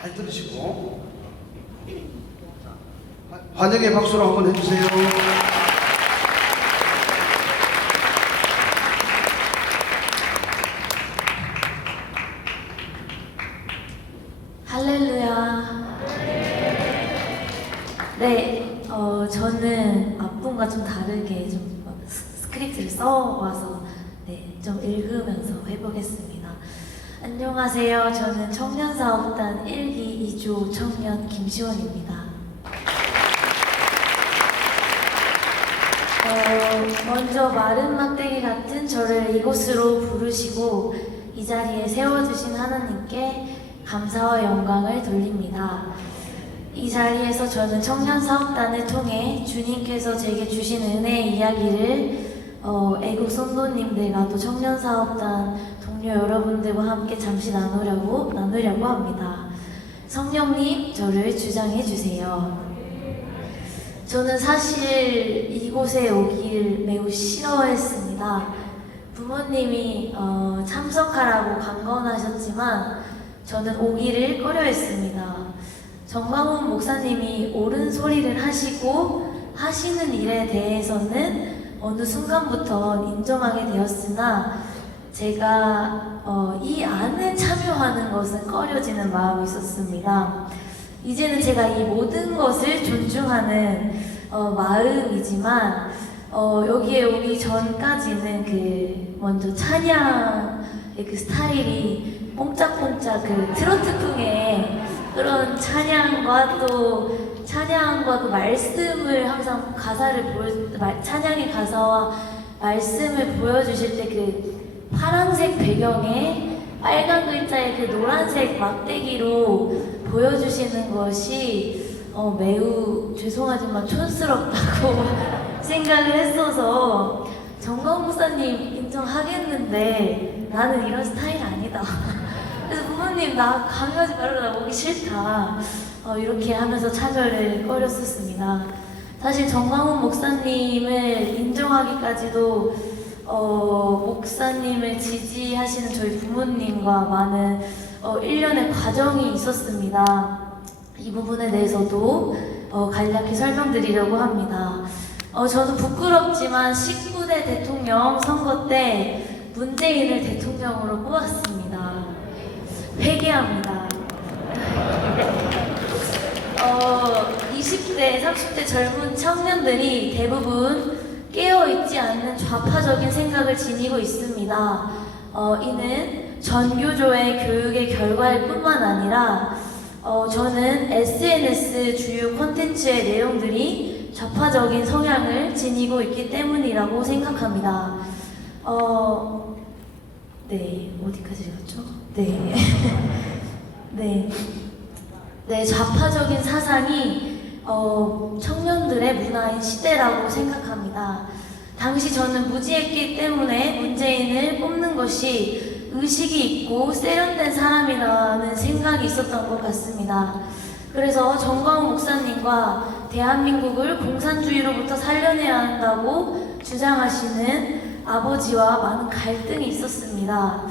잘 들으시고 환영의 박수로 한번 해주세요. 할렐루야. 네, 저는 앞분과 좀 다르게 좀 스크립트를 써와서 좀 읽으면서 해보겠습니다. 안녕하세요. 저는 청년사업단 1기 2조 청년 김시원입니다. 먼저 마른 막대기 같은 저를 이곳으로 부르시고 이 자리에 세워주신 하나님께 감사와 영광을 돌립니다. 이 자리에서 저는 청년사업단을 통해 주님께서 제게 주신 은혜의 이야기를 애국 성도님들과 또 청년사업단 동료 여러분들과 함께 잠시 나누려고 합니다. 성령님, 저를 주장해 주세요. 저는 사실 이곳에 오길 매우 싫어했습니다. 부모님이 참석하라고 강권하셨지만 저는 오기를 꺼려했습니다. 정광훈 목사님이 옳은 소리를 하시고 하시는 일에 대해서는 어느 순간부터 인정하게 되었으나 제가 이 안에 참여하는 것은 꺼려지는 마음이 있었습니다. 이제는 제가 이 모든 것을 존중하는 마음이지만 여기에 오기 전까지는 먼저 찬양의 그 스타일이 뽕짝뽕짝 트로트풍의 그런 찬양과 그 말씀을 항상 찬양의 가사와 말씀을 보여주실 때 그 파란색 배경에 빨간 글자에 그 노란색 막대기로 보여주시는 것이 매우 죄송하지만 촌스럽다고 생각을 했어서 정광훈 목사님 인정하겠는데 나는 이런 스타일 아니다. 그래서 부모님 나 강요하지 말고 나 오기 싫다 이렇게 하면서 차별을 꺼렸었습니다. 사실 정광훈 목사님을 인정하기까지도 목사님을 지지하시는 저희 부모님과 많은 일련의 과정이 있었습니다. 이 부분에 대해서도 간략히 설명드리려고 합니다. 저는 부끄럽지만 19대 대통령 선거 때 문재인을 대통령으로 뽑았습니다. 회개합니다. 20대, 30대 젊은 청년들이 대부분 깨어있지 않는 좌파적인 생각을 지니고 있습니다. 이는 전교조의 교육의 결과일 뿐만 아니라 저는 SNS 주요 콘텐츠의 내용들이 좌파적인 성향을 지니고 있기 때문이라고 생각합니다. 네, 어디까지 갔죠? 네. 네, 좌파적인 사상이 청년들의 문화인 시대라고 생각합니다. 당시 저는 무지했기 때문에 문재인을 뽑는 것이 의식이 있고 세련된 사람이라는 생각이 있었던 것 같습니다. 그래서 정광훈 목사님과 대한민국을 공산주의로부터 살려내야 한다고 주장하시는 아버지와 많은 갈등이 있었습니다.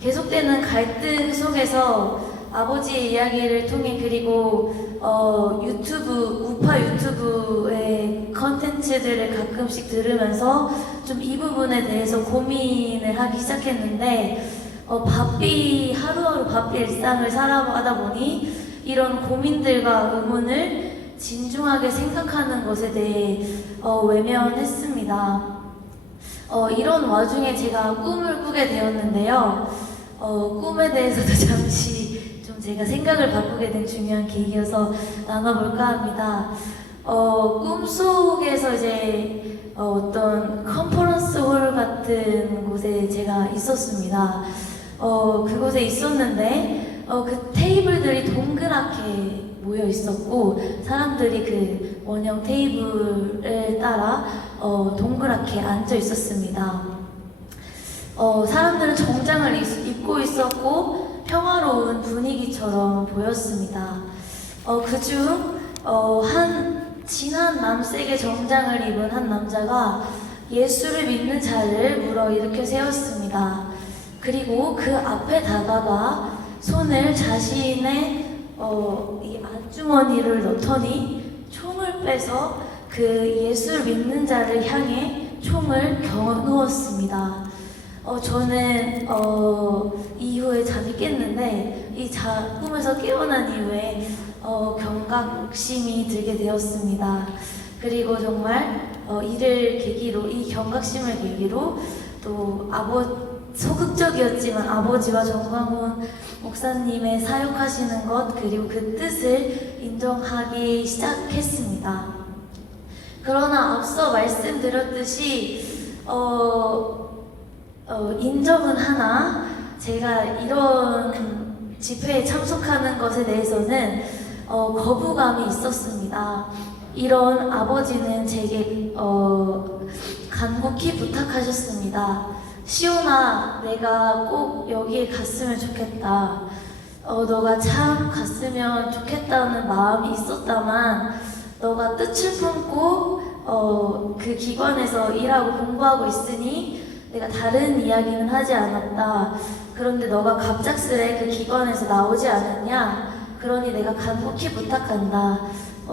계속되는 갈등 속에서 아버지의 이야기를 통해 그리고 우파 유튜브의 컨텐츠들을 가끔씩 들으면서 좀 이 부분에 대해서 고민을 하기 시작했는데 하루하루 바삐 일상을 살아가다 보니 이런 고민들과 의문을 진중하게 생각하는 것에 대해 외면했습니다. 이런 와중에 제가 꿈을 꾸게 되었는데요. 꿈에 대해서도 잠시 좀 제가 생각을 바꾸게 된 중요한 계기여서 나눠볼까 합니다. 꿈속에서 이제 어떤 컨퍼런스 홀 같은 곳에 제가 있었습니다. 그곳에 있었는데 그 테이블들이 동그랗게 모여 있었고 사람들이 그 원형 테이블을 따라 동그랗게 앉아 있었습니다. 사람들은 정장을 입고 있었고 평화로운 분위기처럼 보였습니다. 그중 진한 남색의 정장을 입은 한 남자가 예수를 믿는 자를 물어 일으켜 세웠습니다. 그리고 그 앞에 다가가 손을 자신의 이 안주머니를 넣더니 총을 빼서 그 예수를 믿는 자를 향해 총을 겨누었습니다. 저는 이후에 잠이 깼는데 꿈에서 깨어난 이후에 경각심이 들게 되었습니다. 그리고 정말 이 경각심을 계기로 또 소극적이었지만 아버지와 정광훈 목사님의 사역하시는 것 그리고 그 뜻을 인정하기 시작했습니다. 그러나 앞서 말씀드렸듯이 인정은 하나 제가 이런 집회에 참석하는 것에 대해서는 거부감이 있었습니다. 이런 아버지는 제게 간곡히 부탁하셨습니다. 시온아, 내가 꼭 여기에 갔으면 좋겠다. 너가 참 갔으면 좋겠다는 마음이 있었다만 너가 뜻을 품고 그 기관에서 일하고 공부하고 있으니 내가 다른 이야기는 하지 않았다. 그런데 너가 갑작스레 그 기관에서 나오지 않았냐? 그러니 내가 간곡히 부탁한다.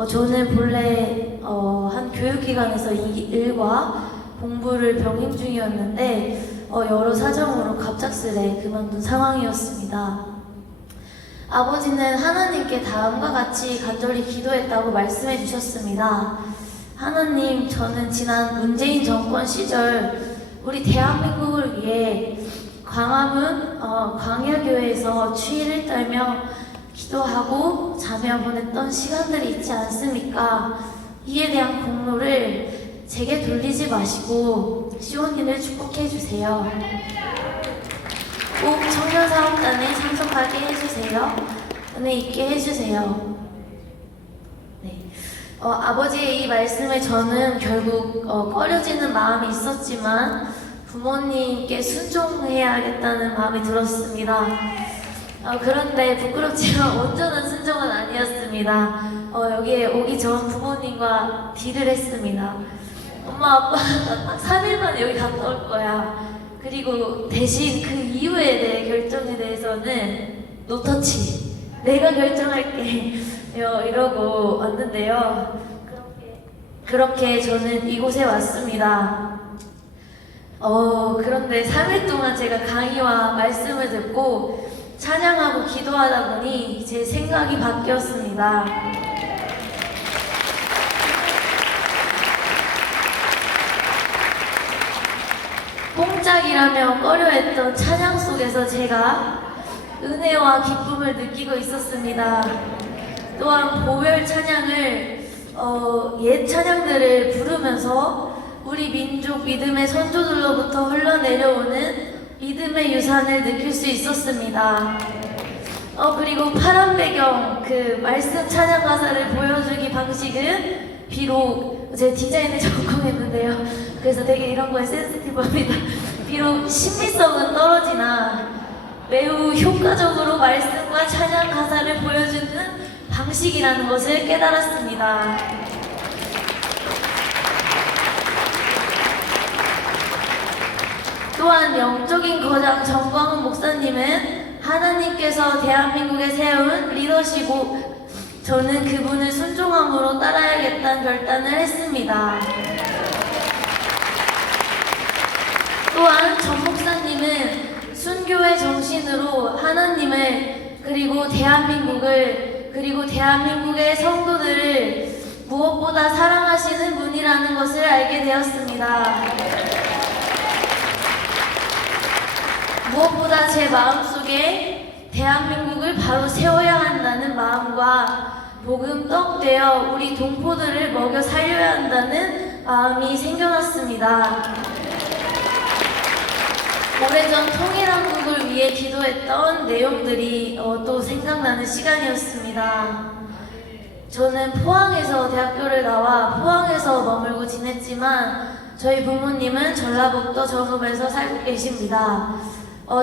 저는 본래 한 교육기관에서 이 일과 공부를 병행 중이었는데 여러 사정으로 갑작스레 그만둔 상황이었습니다. 아버지는 하나님께 다음과 같이 간절히 기도했다고 말씀해 주셨습니다. 하나님, 저는 지난 문재인 정권 시절 우리 대한민국을 위해 광야교회에서 추위를 떨며 기도하고 자며 보냈던 시간들이 있지 않습니까? 이에 대한 공로를 제게 돌리지 마시고 시온이를 축복해 주세요. 꼭 청년사업단에 참석하게 해주세요. 은혜 있게 해주세요. 네. 아버지의 이 말씀에 저는 결국 꺼려지는 마음이 있었지만 부모님께 순종해야겠다는 마음이 들었습니다. 그런데 부끄럽지만 온전한 순종은 아니었습니다. 여기에 오기 전 부모님과 딜을 했습니다. 엄마, 아빠, 나 딱 3일 만에 여기 갔다 올 거야. 그리고 대신 그 이후에 내 결정에 대해서는 노터치. 내가 결정할게. 이러고 왔는데요. 그렇게 저는 이곳에 왔습니다. 그런데 3일 동안 제가 강의와 말씀을 듣고 찬양하고 기도하다 보니 제 생각이 바뀌었습니다. 뽕짝이라며 꺼려했던 찬양 속에서 제가 은혜와 기쁨을 느끼고 있었습니다. 또한 보혈 찬양을 옛 찬양들을 부르면서 우리 민족 믿음의 선조들로부터 흘러내려오는 믿음의 유산을 느낄 수 있었습니다. 그리고 파란 배경 그 말씀 찬양 가사를 보여주기 방식은 비록 제 디자인을 전공했는데요. 그래서 되게 이런 거에 센시티브합니다. 비록 신비성은 떨어지나 매우 효과적으로 말씀과 찬양 가사를 보여주는 방식이라는 것을 깨달았습니다. 또한 영적인 거장 정광훈 목사님은 하나님께서 대한민국에 세운 리더시고 저는 그분을 순종함으로 따라야겠다는 결단을 했습니다. 또한 전 목사님은 순교의 정신으로 하나님을 그리고 대한민국의 성도들을 무엇보다 사랑하시는 분이라는 것을 알게 되었습니다. 무엇보다 제 마음속에 대한민국을 바로 세워야 한다는 마음과 복음 떡되어 우리 동포들을 먹여 살려야 한다는 마음이 생겨났습니다. 오래전 통일한국을 위해 기도했던 내용들이 또 생각나는 시간이었습니다. 저는 포항에서 대학교를 나와 포항에서 머물고 지냈지만 저희 부모님은 전라북도 정읍에서 살고 계십니다.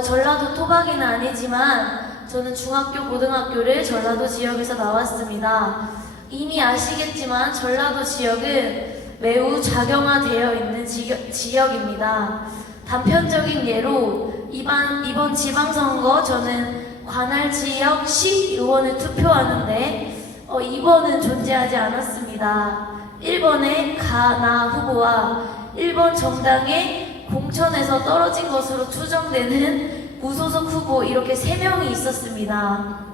전라도 토박이는 아니지만 저는 중학교, 고등학교를 전라도 지역에서 나왔습니다. 이미 아시겠지만 전라도 지역은 매우 작용화되어 있는 지역입니다. 단편적인 예로 이번 지방선거 저는 관할 지역 시의원을 투표하는데 2번은 존재하지 않았습니다. 1번의 가나 후보와 1번 정당의 공천에서 떨어진 것으로 추정되는 무소속 후보 이렇게 3명이 있었습니다.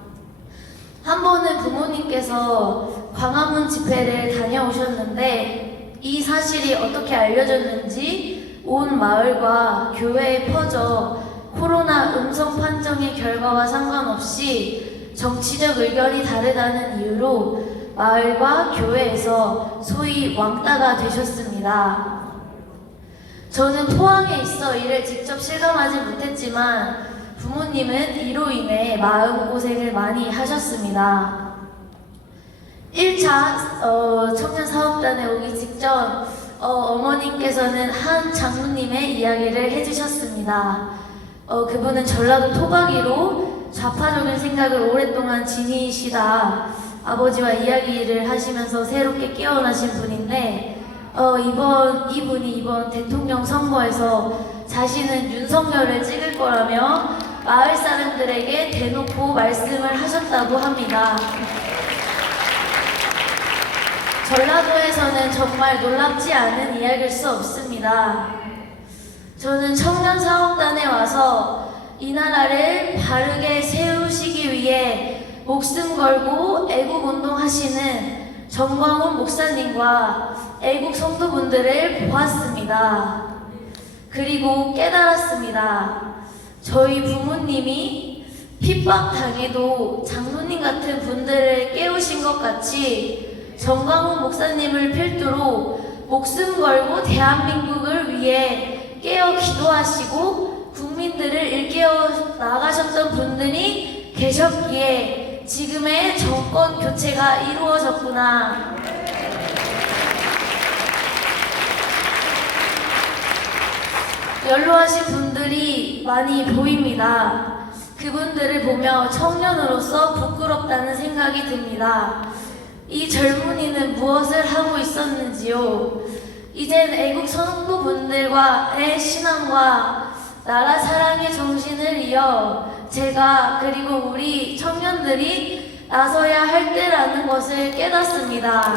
한 번은 부모님께서 광화문 집회를 다녀오셨는데 이 사실이 어떻게 알려졌는지 온 마을과 교회에 퍼져 코로나 음성 판정의 결과와 상관없이 정치적 의견이 다르다는 이유로 마을과 교회에서 소위 왕따가 되셨습니다. 저는 포항에 있어 이를 직접 실감하지 못했지만 부모님은 이로 인해 마음고생을 많이 하셨습니다. 1차 청년사업단에 오기 직전 어머님께서는 한 장로님의 이야기를 해주셨습니다. 그분은 전라도 토박이로 좌파적인 생각을 오랫동안 지니시다 아버지와 이야기를 하시면서 새롭게 깨어나신 분인데 이분이 이번 대통령 선거에서 자신은 윤석열을 찍을 거라며 마을 사람들에게 대놓고 말씀을 하셨다고 합니다. 전라도에서는 정말 놀랍지 않은 이야기일 수 없습니다. 저는 청년사업단에 와서 이 나라를 바르게 세우시기 위해 목숨 걸고 애국운동하시는 정광훈 목사님과 애국 성도분들을 보았습니다. 그리고 깨달았습니다. 저희 부모님이 핍박당해도 장로님 같은 분들을 깨우신 것 같이 정광훈 목사님을 필두로 목숨 걸고 대한민국을 위해 깨어 기도하시고 국민들을 일깨워 나가셨던 분들이 계셨기에 지금의 정권 교체가 이루어졌구나. 연로하신 분들이 많이 보입니다. 그분들을 보며 청년으로서 부끄럽다는 생각이 듭니다. 이 젊은이는 무엇을 하고 있었는지요? 이젠 애국 성도분들과의 신앙과 나라 사랑의 정신을 이어 제가 그리고 우리 청년들이 나서야 할 때라는 것을 깨닫습니다.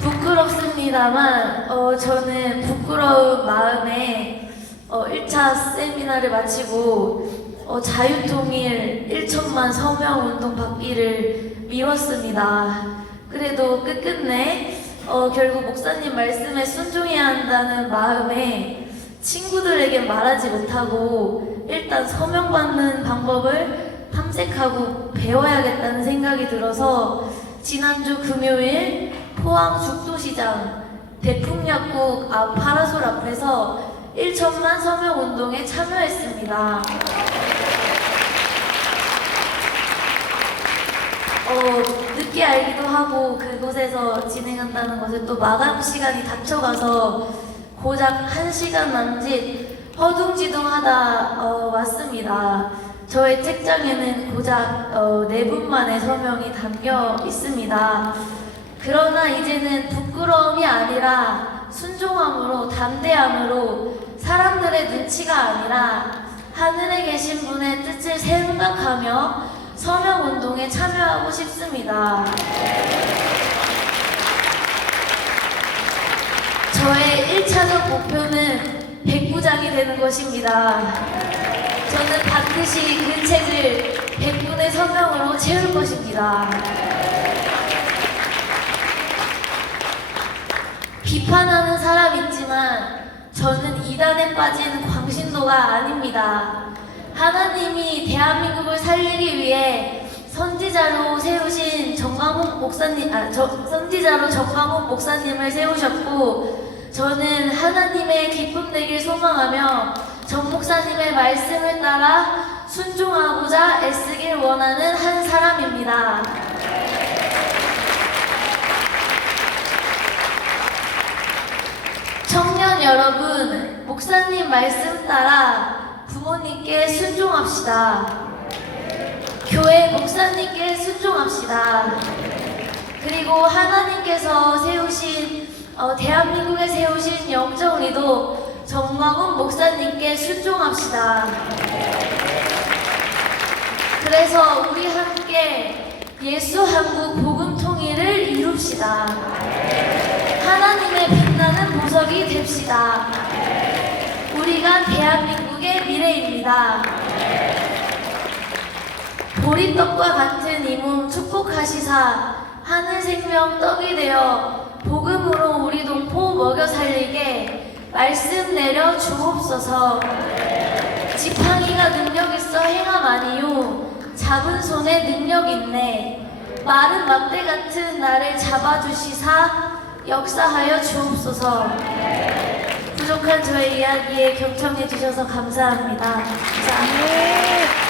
부끄럽습니다만 저는 부끄러운 마음에 1차 세미나를 마치고 자유통일 1천만 서명 운동 받기를 미뤘습니다. 그래도 끝끝내 결국 목사님 말씀에 순종해야 한다는 마음에 친구들에게 말하지 못하고 일단 서명 받는 방법을 탐색하고 배워야겠다는 생각이 들어서 지난주 금요일 포항 죽도시장 대풍약국 앞 파라솔 앞에서 1천만 서명 운동에 참여했습니다. 늦게 알기도 하고 그곳에서 진행한다는 것을 또 마감 시간이 닥쳐가서 고작 1시간 남짓 허둥지둥하다 왔습니다. 저의 책장에는 고작 4분만의 서명이 담겨 있습니다. 그러나 이제는 부끄러움이 아니라 순종함으로 담대함으로 사람들의 눈치가 아니라 하늘에 계신 분의 뜻을 생각하며 서명운동에 참여하고 싶습니다. 저의 1차적 목표는 백부장이 되는 것입니다. 저는 반드시 그 책을 100분의 서명으로 채울 것입니다. 비판하는 사람 있지만 저는 이단에 빠진 광신도가 아닙니다. 하나님이 대한민국을 살리기 위해 선지자로 세우신 정광훈 목사님, 선지자로 정광훈 목사님을 세우셨고, 저는 하나님의 기쁨 되길 소망하며 정 목사님의 말씀을 따라 순종하고자 애쓰길 원하는 한 사람입니다. 청년 여러분, 목사님 말씀 따라 부모님께 순종합시다. 교회 목사님께 순종합시다. 그리고 하나님께서 세우신 대한민국에 세우신 영적 리더 정광훈 목사님께 순종합시다. 그래서 우리 함께 예수 한국 복음 통일을 이룹시다. 하나님의 빛나는 보석이 됩시다. 우리가 대한민국의 미래입니다. 보리떡과 같은 이 몸 축복하시사 하늘 생명 떡이 되어 복음으로 우리 동포 먹여 살리게 말씀 내려 주옵소서. 지팡이가 능력 있어 행함아니요 잡은 손에 능력 있네. 마른 막대 같은 나를 잡아주시사 역사하여 주옵소서. 부족한 저의 이야기에 경청해 주셔서 감사합니다. 감사합니다.